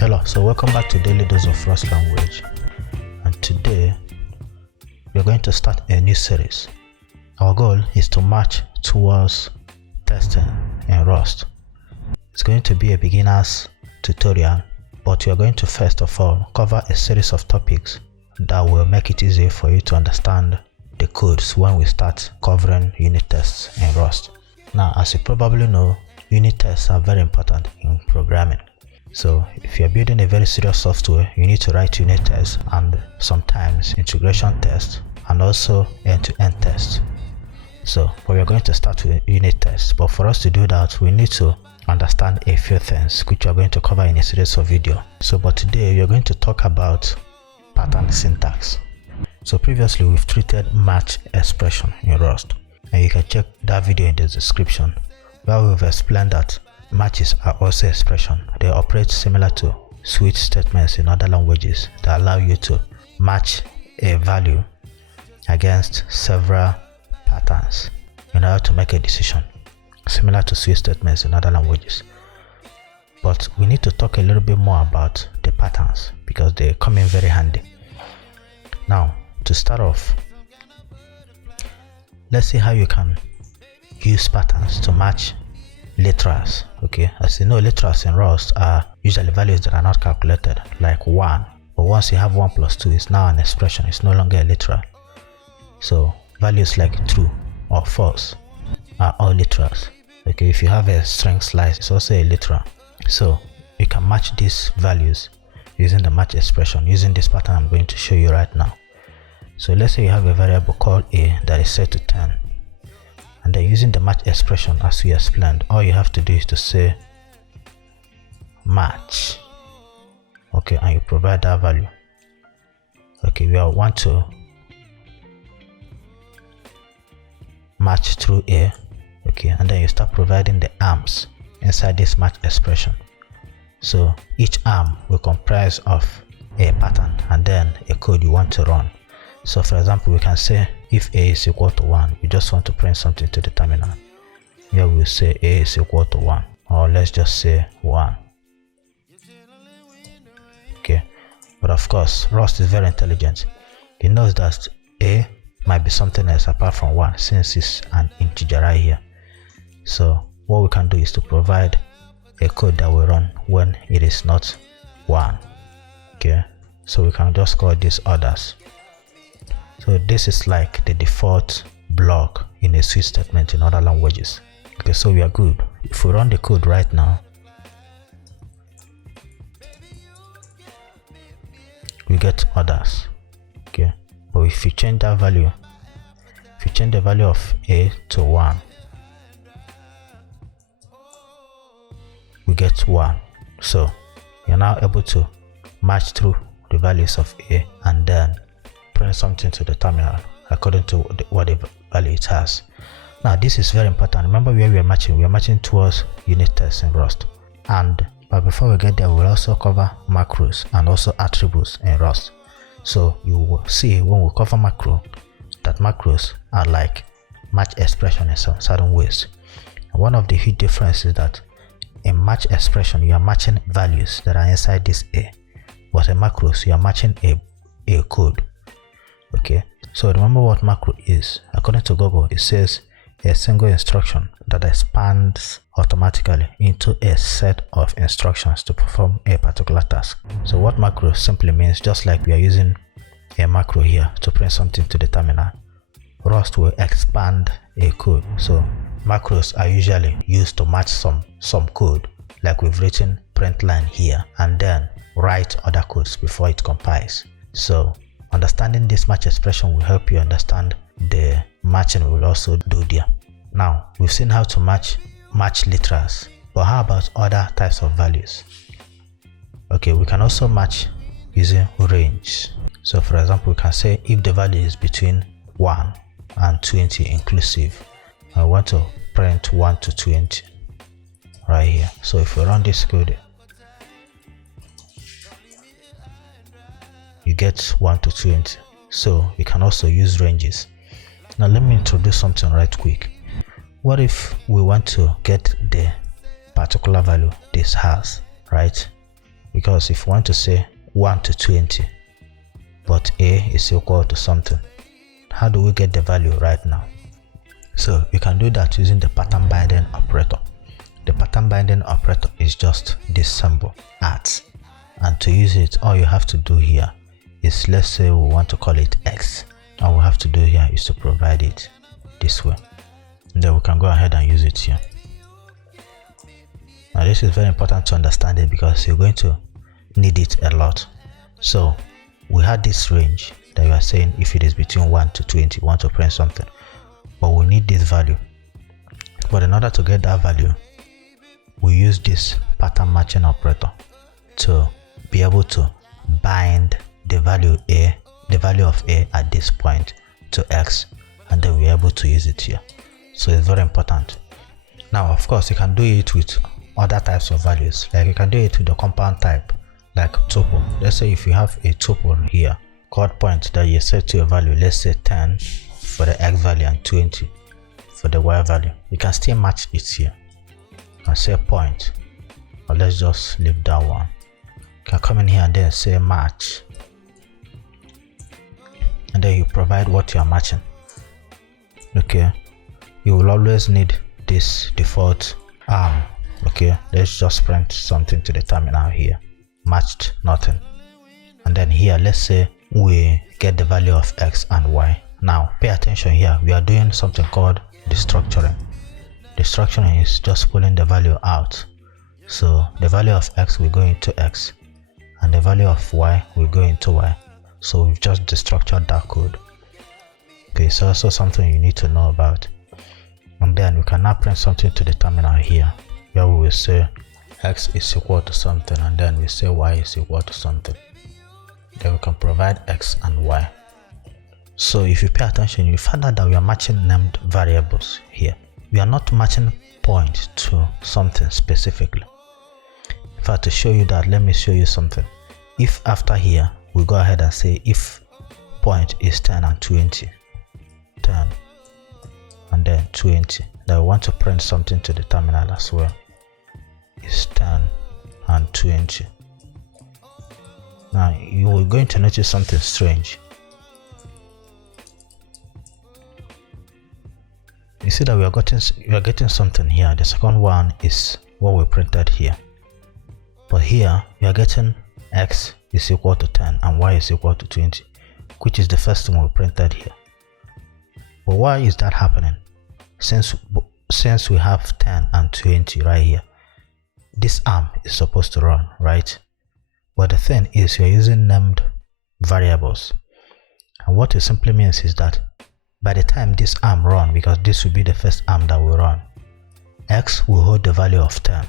Hello, so welcome back to Daily Dose of Rust Language, and today we're going to start a new series. Our goal is to march towards testing in Rust. It's going to be a beginner's tutorial, but we are going to first of all cover a series of topics that will make it easy for you to understand the codes when we start covering unit tests in Rust. Now, as you probably know, unit tests are very important in programming. So if you're building a very serious software, you need to write unit tests and sometimes integration tests and also end-to-end tests. So we're going to start with unit tests, but for us to do that, we need to understand a few things which we're going to cover in a series of videos. But today we're going to talk about pattern syntax. So previously we've treated match expression in Rust, and you can check that video in the description where we've explained that matches are also expression. They operate similar to switch statements in other languages that allow you to match a value against several patterns in order to make a decision, similar to switch statements in other languages. But we need to talk a little bit more about the patterns because they come in very handy. Now, to start off, let's see how you can use patterns to match literals. Okay, as you know, literals in Rust are usually values that are not calculated, like 1. But once you have 1 plus 2, it's now an expression, it's no longer a literal. So values like true or false are all literals. Okay, if you have a string slice, it's also a literal. So you can match these values using the match expression, using this pattern I'm going to show you right now. So let's say you have a variable called a that is set to 10. And then using the match expression as we explained, all you have to do is to say match. Okay, and you provide that value. Okay, we want to match through a. Okay, and then you start providing the arms inside this match expression. So each arm will comprise of a pattern and then a code you want to run. So for example, we can say if a is equal to 1, we just want to print something to the terminal. Here we'll say a is equal to 1, or let's just say 1. Okay, but of course Rust is very intelligent. It knows that a might be something else apart from 1 since it's an integer right here. So what we can do is to provide a code that will run when it is not 1. Okay, so we can just call this others. So this is like the default block in a switch statement in other languages. Okay, so we are good. If we run the code right now, we get others. Okay, but if you change that value, if you change the value of a to 1, we get 1. So you're now able to match through the values of a and then print something to the terminal according to what the value it has. Now this is very important. Remember where we are matching towards unit tests in Rust. But before we get there, we'll also cover macros and also attributes in Rust. So you will see when we cover macro that macros are like match expression in some certain ways. And one of the huge differences is that in match expression you are matching values that are inside this a, but in macros you are matching a code. Okay, so remember what macro is. According to Google, it says a single instruction that expands automatically into a set of instructions to perform a particular task. So what macro simply means, just like we are using a macro here to print something to the terminal, Rust will expand a code. So macros are usually used to match some code, like we've written print line here, and then write other codes before it compiles. So understanding this match expression will help you understand the matching we will also do there. Now we've seen how to match literals, but how about other types of values? Okay, we can also match using range. So for example, we can say if the value is between 1 and 20 inclusive, I want to print 1 to 20 right here. So if we run this code, you get 1 to 20. So you can also use ranges. Now let me introduce something right quick. What if we want to get the particular value this has, right? because if you want to say 1 to 20 but a is equal to something, how do we get the value right now? So you can do that using the pattern binding operator. The pattern binding operator is just this symbol at, and to use it, all you have to do here is, let's say we want to call it x, all we have to do here is to provide it this way, and then we can go ahead and use it here. Now this is very important to understand it because you're going to need it a lot. So we had this range that we are saying if it is between 1 to 20, we want to print something, but we need this value. But in order to get that value, we use this pattern matching operator to be able to bind the value of a at this point to x, and then we're able to use it here. So it's very important. Now of course you can do it with other types of values, like you can do it with the compound type like tuple. Let's say if you have a tuple here called point that you set to a value, let's say 10 for the x value and 20 for the y value, you can still match it here and say point, or let's just leave that one. You can come in here and then say match, and then you provide what you are matching. Okay, you will always need this default arm. Okay, let's just print something to the terminal here, matched nothing, and then here let's say we get the value of x and y. Now pay attention here, we are doing something called destructuring. Destructuring is just pulling the value out, so the value of x will go into x and the value of y will go into y. So we've just destructured that code. Okay, it's also something you need to know about. And then we can now print something to the terminal here, where we will say x is equal to something, and then we say y is equal to something. Then we can provide x and y. So if you pay attention, you find out that we are matching named variables here. We are not matching point to something specifically. In fact, to show you that, let me show you something. If after here we go ahead and say if point is 10 and 20, 10 and then 20, then we want to print something to the terminal as well, is 10 and 20. Now you are going to notice something strange. You see that we are getting something here. The second one is what we printed here, but here we are getting x is equal to 10 and y is equal to 20, which is the first thing we printed here. But why is that happening? Since we have 10 and 20 right here, this arm is supposed to run, right? But the thing is, you're using named variables, and what it simply means is that by the time this arm runs, because this will be the first arm that will run, x will hold the value of 10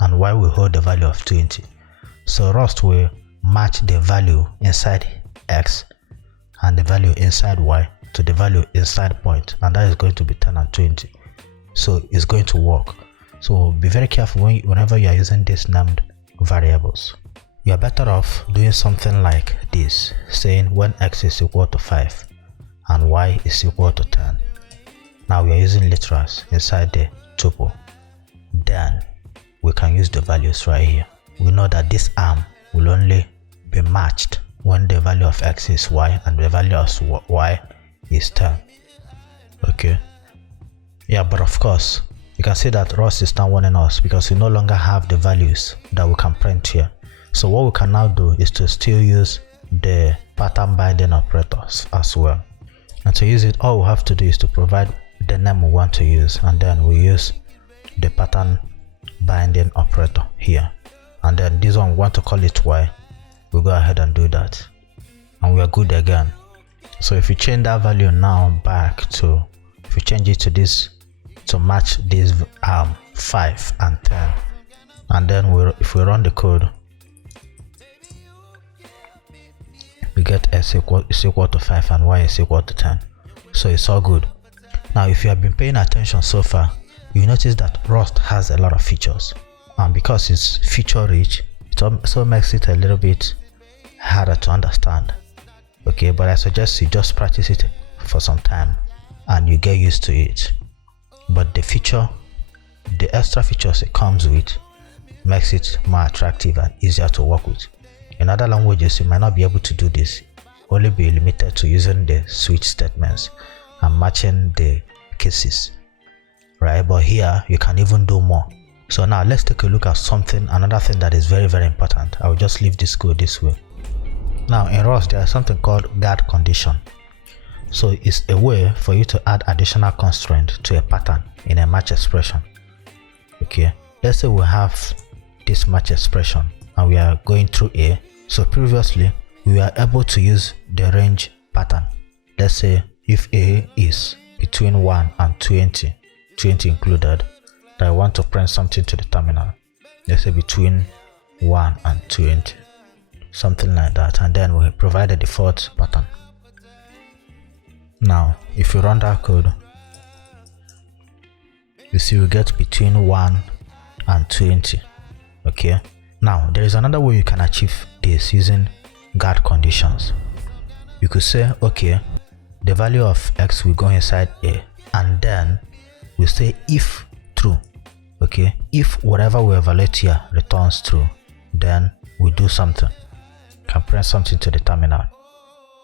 and y will hold the value of 20. So Rust will match the value inside x and the value inside y to the value inside point, and that is going to be 10 and 20. So it's going to work. So be very careful whenever you are using these named variables. You are better off doing something like this, saying when x is equal to 5 and y is equal to 10. Now we are using literals inside the tuple. Then we can use the values right here. We know that this arm will only be matched when the value of x is y and the value of y is 10. Okay, yeah, but of course you can see that Rust is now warning us because we no longer have the values that we can print here. So what we can now do is to still use the pattern binding operators as well. And to use it, all we have to do is to provide the name we want to use, and then we use the pattern binding operator here. And then this one we want to call it y, we'll go ahead and do that, and we are good again. So if you change that value now back to, if you change it to this to match this 5 and 10, and then if we run the code, we get x is equal to 5 and y is equal to 10. So it's all good. Now if you have been paying attention so far, you notice that Rust has a lot of features, and because it's feature rich, it also makes it a little bit harder to understand. Okay, but I suggest you just practice it for some time and you get used to it. But the extra features it comes with makes it more attractive and easier to work with. In other languages, you might not be able to do this, only be limited to using the switch statements and matching the cases, right? But here you can even do more. So now let's take a look at another thing that is very, very important. I will just leave this code this way. Now in Rust, there is something called guard condition. So it's a way for you to add additional constraint to a pattern in a match expression. Okay, let's say we have this match expression and we are going through A. So previously we were able to use the range pattern. Let's say if A is between 1 and 20 included, that I want to print something to the terminal. Let's say between 1 and 20, something like that, and then we provide a default pattern. Now if you run that code, you see we get between 1 and 20. Okay, now there is another way you can achieve this using guard conditions. You could say, okay, the value of x will go inside A, and then we say if true. Okay, if whatever we evaluate here returns true, then we do something, can print something to the terminal.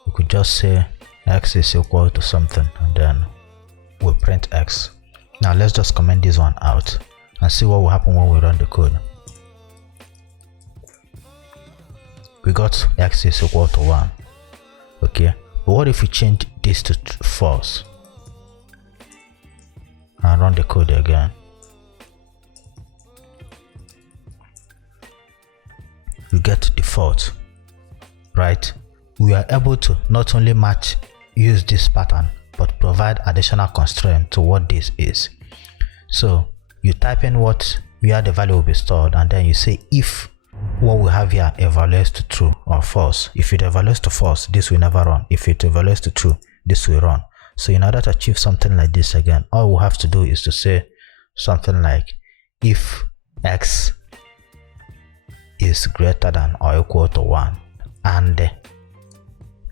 We could just say x is equal to something, and then we'll print x. Now let's just comment this one out and see what will happen when we run the code. We got x is equal to 1. Okay, but what if we change this to false and run the code again? We get default, right? We are able to not only use this pattern, but provide additional constraint to what this is. So you type in where the value will be stored, and then you say if what we have here evaluates to true or false. If it evaluates to false, this will never run. If it evaluates to true, this will run. So in order to achieve something like this again, all we have to do is to say something like if x is greater than or equal to 1 and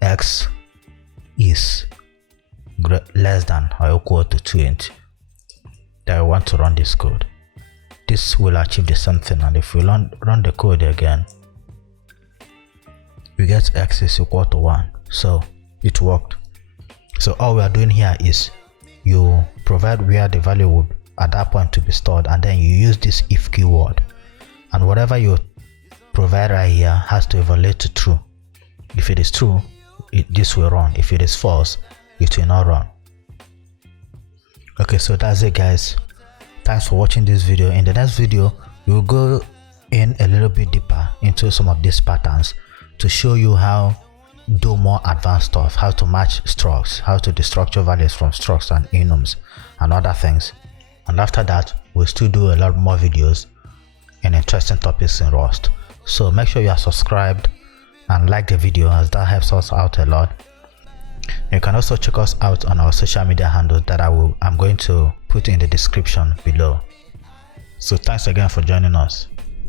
x is less than or equal to 20, that I want to run this code. This will achieve the same thing, and if we run the code again, we get x is equal to 1. So it worked. So all we are doing here is you provide where the value will at that point to be stored, and then you use this if keyword, and whatever you provide right here has to evaluate to true. If it is true, this will run. If it is false, it will not run. Okay, so that's it guys. Thanks for watching this video. In the next video, we will go in a little bit deeper into some of these patterns to show you how do more advanced stuff, how to match structs, how to destructure values from structs and enums and other things. And after that, we'll still do a lot more videos and interesting topics in Rust. So make sure you are subscribed and like the video, as that helps us out a lot. You can also check us out on our social media handles that I'm going to put in the description below. So thanks again for joining us.